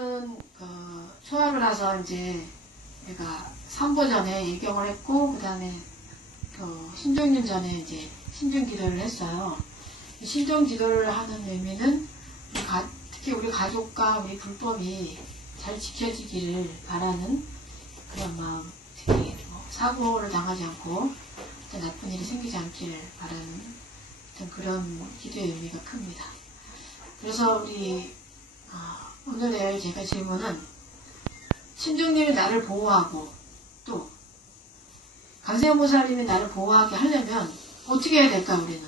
오늘은 초하루 나서 이제 내가 3보전에 예경을 했고, 그 다음에 신정년 전에 이제 신중 기도를 했어요. 신중 기도를 하는 의미는 특히 우리 가족과 우리 불법이 잘 지켜지기를 바라는 그런 마음, 특히 사고를 당하지 않고 나쁜 일이 생기지 않기를 바라는 그런 기도의 의미가 큽니다. 그래서 우리 오늘의 제가 질문은, 신중님이 나를 보호하고 또 관세음보살님이 나를 보호하게 하려면 어떻게 해야 될까? 우리는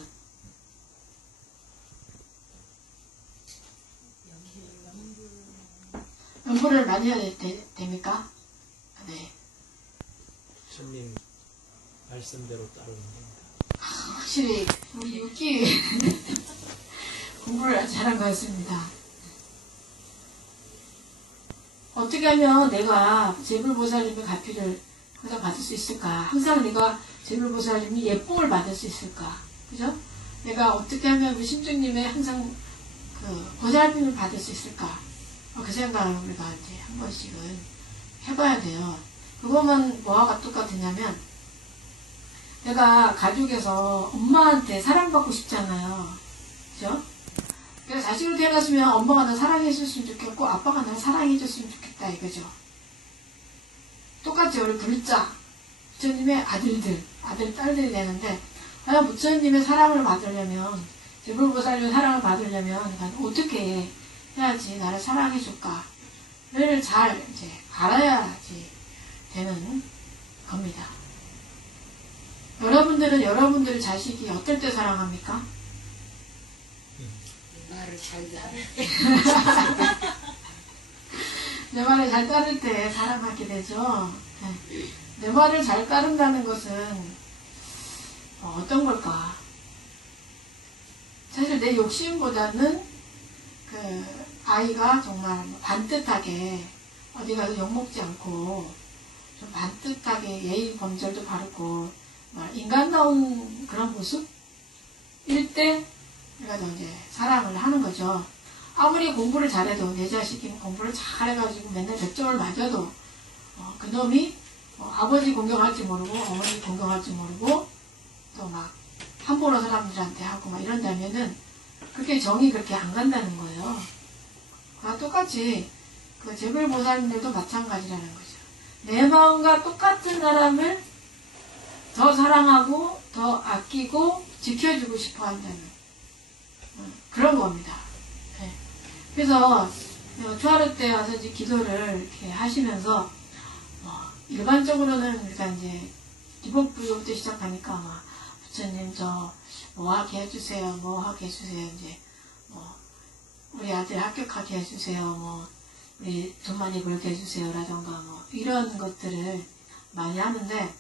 연불을 많이 해야 됩니까? 네. 부처님 말씀대로 따르는 겁니다. 확실히 우리 육기 공부를 잘한 것 같습니다. 어떻게 하면 내가 제불보살님의 가피를 항상 받을 수 있을까? 항상 내가 제불보살님이 예쁨을 받을 수 있을까? 그죠? 내가 어떻게 하면 우리 신중님의 항상 보살핌을 받을 수 있을까? 그 생각을 우리가 이제 한 번씩은 해봐야 돼요. 그것만 뭐와 똑같으냐면, 내가 가족에서 엄마한테 사랑받고 싶잖아요. 그죠? 그래서 자식으로 태어났으면 엄마가 나 사랑해줬으면 좋겠고 아빠가 나 사랑해줬으면 좋겠다 이거죠. 똑같이 우리 불자 부처님의 아들 딸들이 되는데, 과연 부처님의 사랑을 받으려면, 제불보살님의 사랑을 받으려면 어떻게 해야지 나를 사랑해줄까를 잘 이제 알아야지 되는 겁니다. 여러분들은 여러분들 자식이 어떨 때 사랑합니까? 말을 잘 따를 내 말을 잘 따를 때 사랑하게 되죠. 내 말을 잘 따른다는 것은 어떤 걸까? 사실 내 욕심보다는 아이가 정말 반듯하게 어디 가서 욕먹지 않고 좀 반듯하게 예의 범절도 바르고 인간다운 그런 모습일 때 우리가 더 이제 사랑을 하는 거죠. 아무리 공부를 잘해도, 내 자식이 공부를 잘해가지고 맨날 100점을 맞아도 그놈이 아버지 공경할지 모르고 어머니 공경할지 모르고 또 막 함부로 사람들한테 하고 막 이런다면은 그렇게 정이 그렇게 안 간다는 거예요. 똑같이 제불보살님들도 마찬가지라는 거죠. 내 마음과 똑같은 사람을 더 사랑하고 더 아끼고 지켜주고 싶어 한다는 그런 겁니다. 네. 그래서 초하루 때 와서 이제 기도를 이렇게 하시면서 일반적으로는 일단 이제 기복부부터 시작하니까 부처님 저 뭐 하게 해주세요, 뭐 하게 해주세요, 이제 우리 아들 합격하게 해주세요, 우리 돈 많이 벌게 해주세요라던가 이런 것들을 많이 하는데,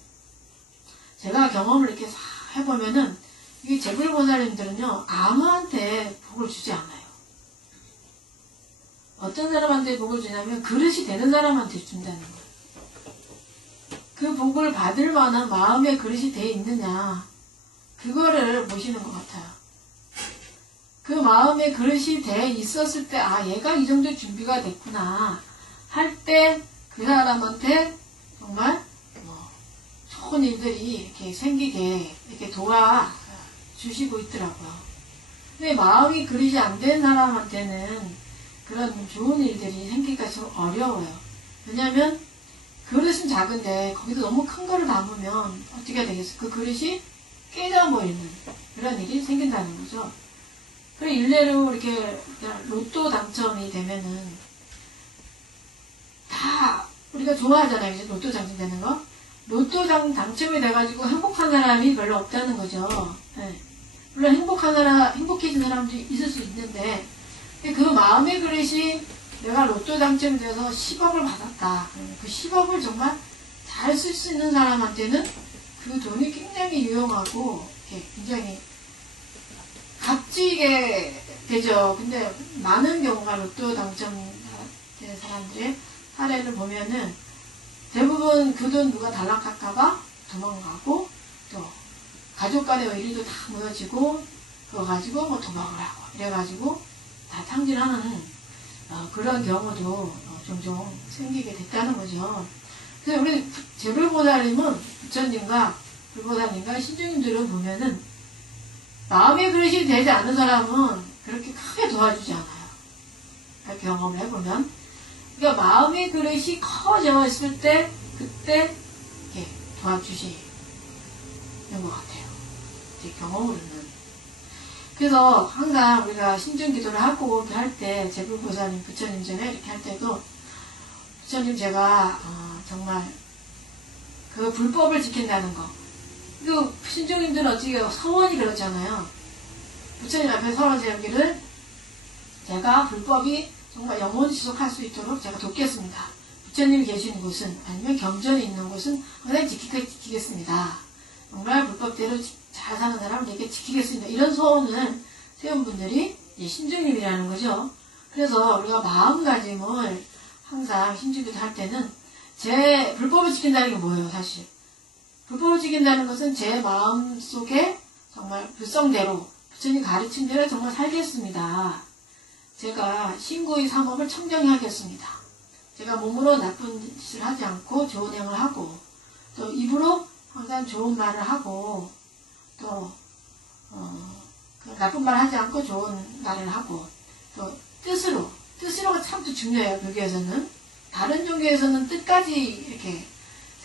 제가 경험을 이렇게 싹 해보면은 이게 제불보살님들은요 아무한테 복을 주지 않아요. 어떤 사람한테 복을 주냐면 그릇이 되는 사람한테 준다는 거예요. 그 복을 받을 만한 마음의 그릇이 돼 있느냐, 그거를 보시는 것 같아요. 그 마음의 그릇이 돼 있었을 때, 얘가 이 정도 준비가 됐구나 할 때 그 사람한테 정말 좋은 일들이 이렇게 생기게 이렇게 도와주시고 있더라고요. 근데 마음이 그릇이 안 된 사람한테는 그런 좋은 일들이 생기기가 좀 어려워요. 왜냐하면 그릇은 작은데 거기도 너무 큰 거를 담으면 어떻게 되겠어요? 그 그릇이 깨져버리는 그런 일이 생긴다는 거죠. 그리고 일례로 이렇게 로또 당첨이 되면은 다 우리가 좋아하잖아요. 이제 로또 당첨되는 거. 로또 당첨이 돼가지고 행복한 사람이 별로 없다는 거죠. 네. 물론 행복해진 사람도 있을 수 있는데, 그 마음의 그릇이 내가 로또 당첨이 돼서 10억을 받았다. 그 10억을 정말 잘 쓸 수 있는 사람한테는 그 돈이 굉장히 유용하고 굉장히 값지게 되죠. 근데 많은 경우가 로또 당첨된 사람들의 사례를 보면은 대부분 그 돈 누가 달락할까봐 도망가고, 또 가족 간의 의리도 다 무너지고, 그거 가지고 도망을 하고 이래가지고 다 탕진하는 그런 경우도 종종 생기게 됐다는 거죠. 그래서 우리 제불보살님은 부처님과 불보살님과 신중님들을 보면은 마음의 그릇이 되지 않는 사람은 그렇게 크게 도와주지 않아요. 그러니까 경험을 해보면. 그러니까 마음의 그릇이 커져 있을 때 그때 이렇게 도와주시는 것 같아요. 제 경험으로는. 그래서 항상 우리가 신중기도를 하고 이렇게 할 때 제불보살님, 부처님 전에 이렇게 할 때도 부처님 제가 정말 그 불법을 지킨다는 거. 그 신중님들은 어찌 서원이 그렇잖아요. 부처님 앞에 서원 세우기를 제가 불법이 정말 영원히 지속할 수 있도록 제가 돕겠습니다. 부처님이 계시는 곳은 아니면 경전이 있는 곳은 항상 지키겠습니다. 정말 불법대로 잘 사는 사람을 되게 지키겠습니다. 이런 소원을 세운 분들이 신중님이라는 거죠. 그래서 우리가 마음가짐을 항상 신중기도 할 때는 제 불법을 지킨다는 게 뭐예요, 사실? 불법을 지킨다는 것은 제 마음 속에 정말 불성대로 부처님 가르친 대로 정말 살겠습니다. 제가 신구의 삼업을 청정히 하겠습니다. 제가 몸으로 나쁜 짓을 하지 않고 좋은 행을 하고 또 입으로 항상 좋은 말을 하고 또 나쁜 말 하지 않고 좋은 말을 하고 또 뜻으로가 참 또 중요해요. 불교에서는. 다른 종교에서는 뜻까지 이렇게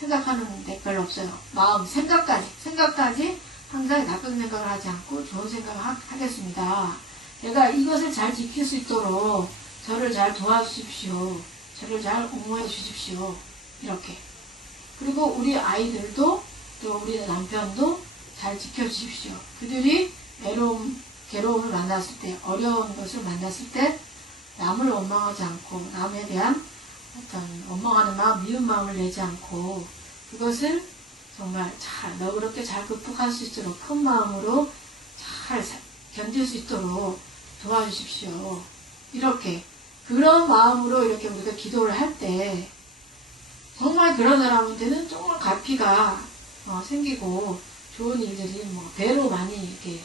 생각하는 데 별로 없어요. 마음, 생각까지 항상 나쁜 생각을 하지 않고 좋은 생각을 하겠습니다. 제가 이것을 잘 지킬 수 있도록 저를 잘 도와주십시오. 저를 잘 옹호해 주십시오. 이렇게. 그리고 우리 아이들도 또 우리 남편도 잘 지켜주십시오. 그들이 괴로움을 만났을 때, 어려운 것을 만났을 때 남을 원망하지 않고 남에 대한 어떤 원망하는 마음, 미운 마음을 내지 않고 그것을 정말 너그럽게 잘 극복할 수 있도록 큰 마음으로 잘 견딜 수 있도록 도와주십시오. 이렇게 그런 마음으로 이렇게 우리가 기도를 할 때 정말 그런 사람한테는 정말 가피가 생기고 좋은 일들이 배로 많이 이렇게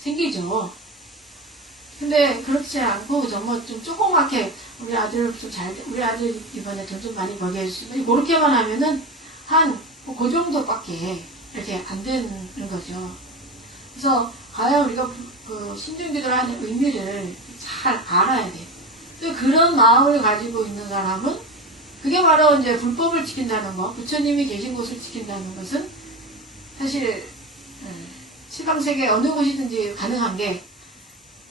생기죠. 근데 그렇지 않고 정말 좀 조그맣게 우리 아들 이번에 돈 좀 많이 벌게 해주시면 그렇게만 하면은 그 정도밖에 이렇게 안 되는 거죠. 그래서 과연 우리가 그 신중기도를 하는 의미를 잘 알아야 돼. 그런 마음을 가지고 있는 사람은 그게 바로 이제 불법을 지킨다는 거, 부처님이 계신 곳을 지킨다는 것은 사실 시방세계 어느 곳이든지 가능한 게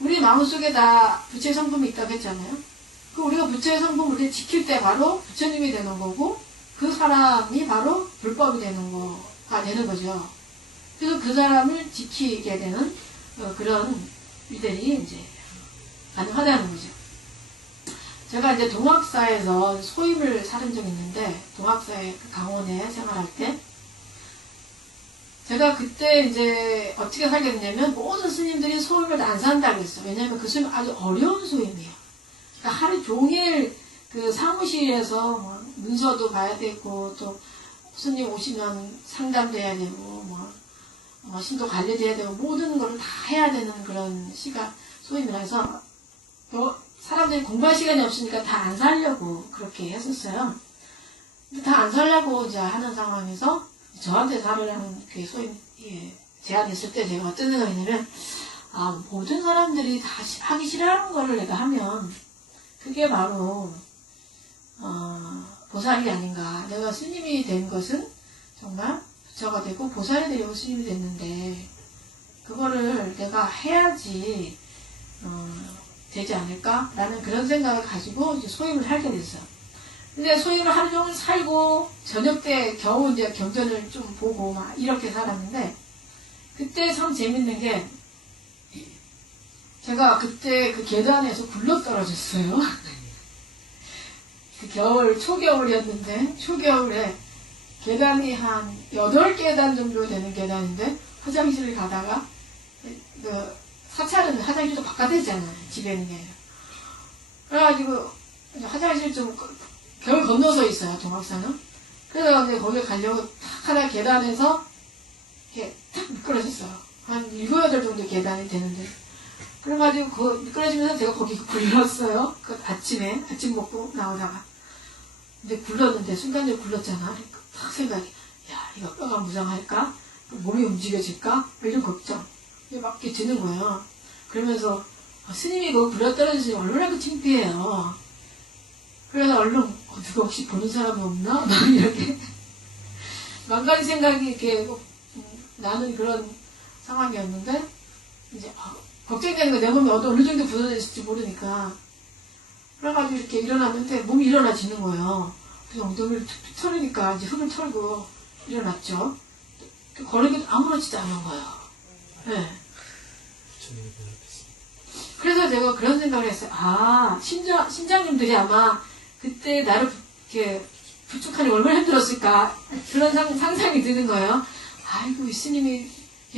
우리 마음속에 다 부처의 성품이 있다고 했잖아요. 그 우리가 부처의 성품 우리 지킬 때 바로 부처님이 되는 거고 그 사람이 바로 불법이 되는 거가 되는 거죠. 그래서 그 사람을 지키게 되는 그런 일들이 이제 가능하다는 거죠. 제가 이제 동학사에서 소임을 살은 적이 있는데 동학사에 강원에 생활할 때 제가 그때 이제 어떻게 살게 됐냐면 모든 스님들이 소임을 안 산다고 했어요. 왜냐하면 그 소임은 아주 어려운 소임이에요. 그러니까 하루 종일 그 사무실에서 문서도 봐야 되고 또 스님 오시면 상담도 해야 되고 신도 관리도 해야 되고 모든 걸 다 해야 되는 그런 소임이라서 또 사람들이 공부할 시간이 없으니까 다 안 살려고 그렇게 했었어요. 근데 다 안 살려고 이제 하는 상황에서 저한테 살으라는 그 소임 제안했을 때 제가 어떤 생각이냐면 모든 사람들이 다 하기 싫어하는 거를 내가 하면 그게 바로 보살이 아닌가. 내가 스님이 된 것은 정말 부처가 되고 보살이 되려고 스님이 됐는데 그거를 내가 해야지 되지 않을까? 라는 그런 생각을 가지고 이제 소임을 하게 됐어. 근데 소임을 하루 종일 살고 저녁 때 겨우 이제 경전을 좀 보고 막 이렇게 살았는데 그때 참 재밌는 게 제가 그때 그 계단에서 굴러 떨어졌어요. 그 초겨울이었는데 초겨울에 계단이 한 8계단 정도 되는 계단인데 화장실을 가다가 그 사찰은 화장실도 바깥에 있잖아요. 집에 있는 게 아니라. 그래가지고 화장실 좀 겨울 건너서 있어요. 동학사는. 그래서 이제 거기 가려고 탁 하나 계단에서 이렇게 탁 미끄러졌어요. 한 7, 8 정도 계단이 되는데 그래가지고 미끄러지면서 제가 거기 굴렀어요. 그 아침에 아침 먹고 나오다가. 근데 굴렀는데 순간적으로 굴렀잖아. 그러니까 딱 생각이, 야, 이거 뼈가 무장할까? 몸이 움직여질까? 이런 걱정. 이게 막 이렇게 드는 거예요. 그러면서 스님이 그거 굴러떨어지니 얼마나 그 창피해요. 그래서 얼른 누가 혹시 보는 사람이 없나? 막 이렇게 만 가지 생각이 이렇게 나는 그런 상황이었는데 이제 걱정이 되는 거야. 내 몸이 어느 정도 부서져 있을지 모르니까. 그래가지고 이렇게 일어났는데 몸이 일어나지는 거예요. 그래서 엉덩이를 툭툭 털으니까 이제 흙을 털고 일어났죠. 걸으기도 아무렇지도 않은 거예요. 네. 부처님이 대답했습니다. 그래서 제가 그런 생각을 했어요. 아, 신장님들이 아마 그때 나를 이렇게 부축하니 얼마나 힘들었을까. 그런 상상이 드는 거예요. 아이고, 이 스님이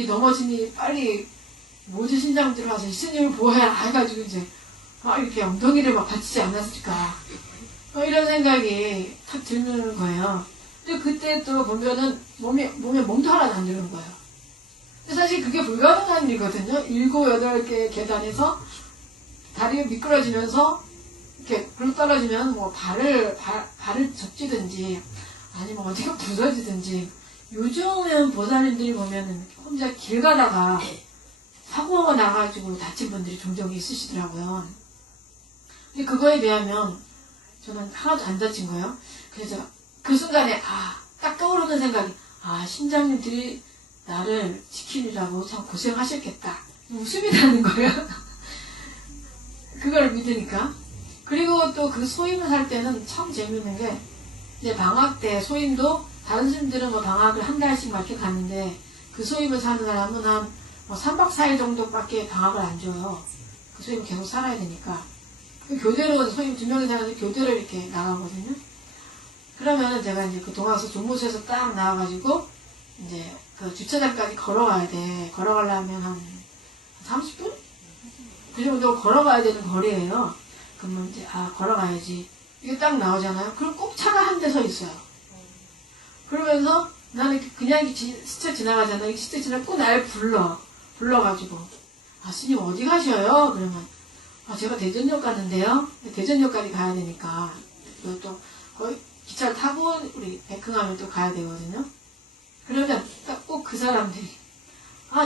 넘어지니 빨리 모두 신장들 와서 이 스님을 보호해라 해가지고 이제 막 이렇게 엉덩이를 막 받치지 않았을까. 이런 생각이 탁 드는 거예요. 근데 그때 또 보면은 몸에 몸도 하나도 안 드는 거예요. 근데 사실 그게 불가능한 일이거든요. 7, 8개 계단에서 다리가 미끄러지면서 이렇게 굴러 떨어지면 뭐 발을 접지든지 아니면 어디가 부서지든지 요즘은 보살님들이 보면은 혼자 길 가다가 사고가 나가지고 다친 분들이 종종 있으시더라고요. 근데 그거에 비하면 저는 하나도 안 다친 거예요. 그래서 그 순간에 딱 떠오르는 생각이 신장님들이 나를 지키느라고 참 고생하셨겠다. 웃음이 나는 거예요. 그걸 믿으니까. 그리고 또 그 소임을 살 때는 참 재밌는 게 이제 방학 때 소임도 다른 스님들은 뭐 방학을 한 달씩 막 이렇게 갔는데 그 소임을 사는 사람은 한 3박 4일 정도밖에 방학을 안 줘요. 그 소임을 계속 살아야 되니까. 교대로 소임 2명이 사는데 교대로 이렇게 나가거든요. 그러면은 제가 이제 그 동학서 종무소에서 딱 나와가지고 이제 그 주차장까지 걸어가야 돼. 걸어가려면 한 30분? 그 정도 걸어가야 되는 거리예요. 그러면 이제 걸어가야지. 이게 딱 나오잖아요. 그럼 꼭 차가 한 대 서 있어요. 그러면서 나는 그냥 스쳐 지나가잖아요. 스쳐 지나가 꼭 날 불러가지고 스님 어디 가셔요? 그러면 제가 대전역 가는데요. 대전역까지 가야 되니까 또 거의 기차를 타고 우리 백흥하면 또 가야 되거든요. 그러면 딱 꼭 그 사람들이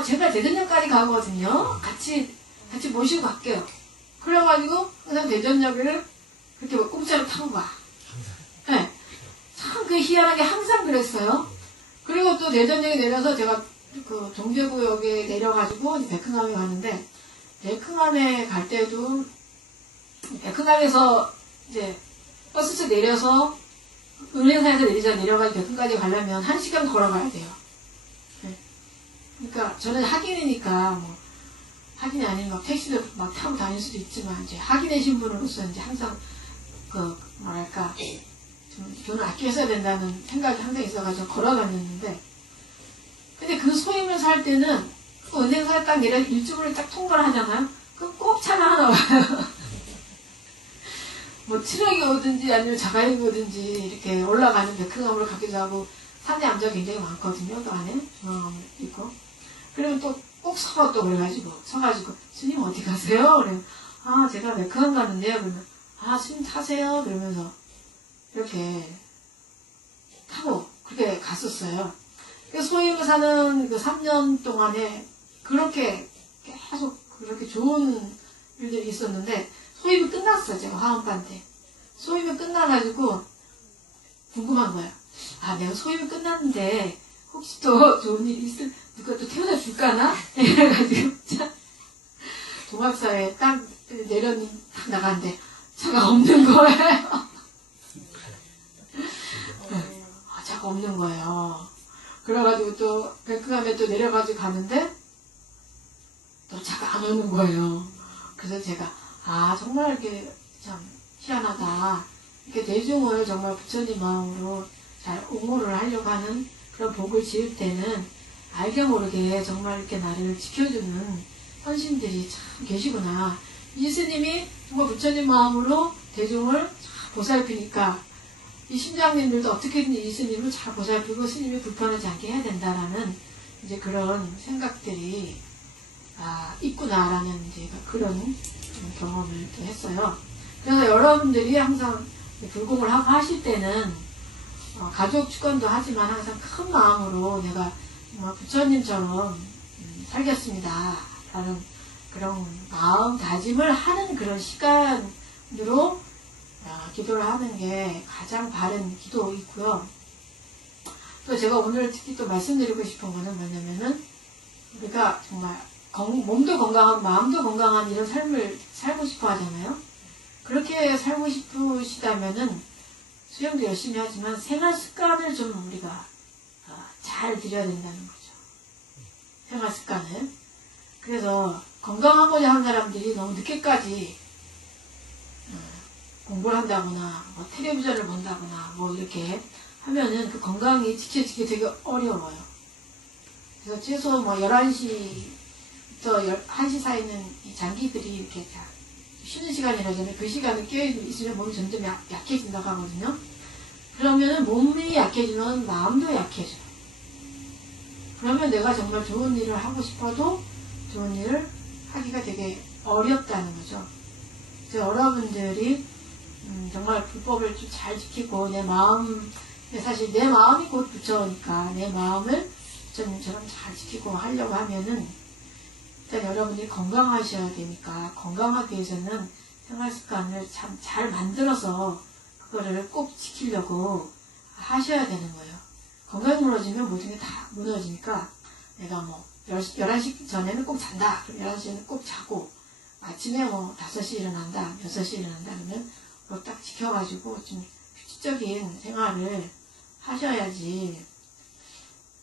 제가 대전역까지 가거든요. 같이 모시고 갈게요. 그래가지고 그냥 대전역을 그렇게 공짜로 타고 가. 네. 참 그 희한하게 항상 그랬어요. 그리고 또 대전역에 내려서 제가 그 동대구역에 내려가지고 백흥암에 가는데 백흥암에 갈 때도 백흥암에서 이제 버스에서 내려서 은행사에서 내려가지고 백흥까지 가려면 1시간 걸어가야 돼요. 네. 그러니까 저는 학인이니까 뭐 학인이 아닌 막 택시도 막 타고 다닐 수도 있지만 이제 학인의 신분으로서 이제 항상 그 뭐랄까 좀 돈을 아껴 써야 된다는 생각이 항상 있어가지고 걸어 다녔는데 근데 그 소임을 살 때는 그 은행사에 딱 내려 일주일을 딱 통과를 하잖아요. 그럼 꼭 차가 하나 와요. 뭐 트럭이 오든지 아니면 자가용이 오든지 이렇게 올라가는 백흥암으로 가기도 하고 산에 암자가 굉장히 많거든요. 또 안에 중앙암 있고 그러면 또 꼭 서가 또 그래가지고 서가지고 스님 어디 가세요? 그러면 제가 백흥암 가는데요. 그러면 스님 타세요. 그러면서 이렇게 타고 그렇게 갔었어요. 소임을 사는 그 3년 동안에 그렇게 계속 그렇게 좋은 일들이 있었는데 소임이 끝났어요. 제가 화엄반 때. 소임이 끝나가지고 궁금한 거예요. 내가 소임이 끝났는데 혹시 또 좋은 일 있을 누가 또 태워다 줄까나? 이래가지고 동학사에 딱 내려니 딱 나갔는데 차가 없는 거예요. 차가 없는 거예요. 그래가지고 또 백흥암에 또 내려가지고 가는데 또 차가 안 오는 거예요. 그래서 제가 정말 이렇게 참 희한하다. 이렇게 대중을 정말 부처님 마음으로 잘 옹호를 하려고 하는 그런 복을 지을 때는 알게 모르게 정말 이렇게 나를 지켜주는 선신들이 참 계시구나. 이 스님이 정말 부처님 마음으로 대중을 잘 보살피니까 이 심장님들도 어떻게든 이 스님을 잘 보살피고 스님이 불편하지 않게 해야 된다라는 이제 그런 생각들이 있구나라는 이제 그런 경험을 또 했어요. 그래서 여러분들이 항상 불공을 하고 하실 때는 가족 주권도 하지만 항상 큰 마음으로 내가 정말 부처님처럼 살겠습니다 라는 그런 마음 다짐을 하는 그런 시간으로 기도를 하는 게 가장 바른 기도이고요. 또 제가 오늘 특히 또 말씀드리고 싶은 거는 뭐냐면은 우리가 정말 몸도 건강하고 마음도 건강한 이런 삶을 살고 싶어 하잖아요. 그렇게 살고 싶으시다면은 수영도 열심히 하지만 생활 습관을 좀 우리가 잘 들여야 된다는 거죠. 생활 습관을. 그래서 건강하고자 하는 사람들이 너무 늦게까지 공부를 한다거나 뭐 텔레비전을 본다거나 뭐 이렇게 하면은 그 건강이 지켜지기 되게 어려워요. 그래서 최소 뭐 11시부터 1시 사이는 이 장기들이 이렇게 쉬는 시간이라잖아요. 그 시간에 깨어있으면 몸이 점점 약해진다고 하거든요. 그러면은 몸이 약해지면 마음도 약해져요. 그러면 내가 정말 좋은 일을 하고 싶어도 좋은 일을 하기가 되게 어렵다는 거죠. 그래서 여러분들이 정말 불법을 좀 잘 지키고 내 마음, 사실 내 마음이 곧 부처니까 내 마음을 부처님처럼 잘 지키고 하려고 하면은 일단 여러분이 건강하셔야 되니까 건강하기 위해서는 생활 습관을 참 잘 만들어서 그거를 꼭 지키려고 하셔야 되는 거예요. 건강이 무너지면 모든 게 다 무너지니까 내가 뭐 11시 전에는 꼭 잔다. 그럼 11시에는 꼭 자고 아침에 뭐 5시 일어난다. 6시 일어난다. 그러면 그거 딱 지켜가지고 좀 규칙적인 생활을 하셔야지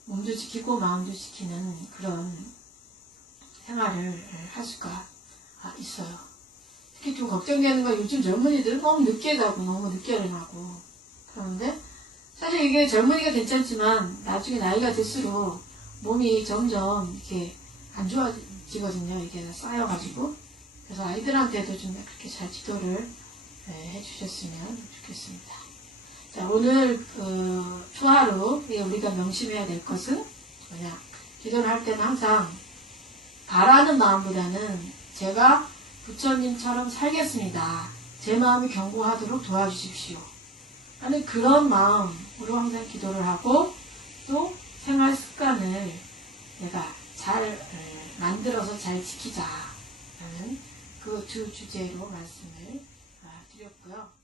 몸도 지키고 마음도 지키는 그런 생활을 할 수가 있어요. 특히 좀 걱정되는 건 요즘 젊은이들 너무 늦게 자고 너무 늦게 일어나고 그런데 사실 이게 젊은이가 괜찮지만 나중에 나이가 들수록 몸이 점점 이렇게 안 좋아지거든요. 이게 쌓여가지고. 그래서 아이들한테도 좀 그렇게 잘 지도를 해주셨으면 좋겠습니다. 자, 오늘 초하루 우리가 명심해야 될 것은 뭐냐? 기도를 할 때는 항상 바라는 마음보다는 제가 부처님처럼 살겠습니다. 제 마음이 견고하도록 도와주십시오. 하는 그런 마음으로 항상 기도를 하고 또 생활 습관을 내가 잘 만들어서 잘 지키자라는 그 두 주제로 말씀을 드렸고요.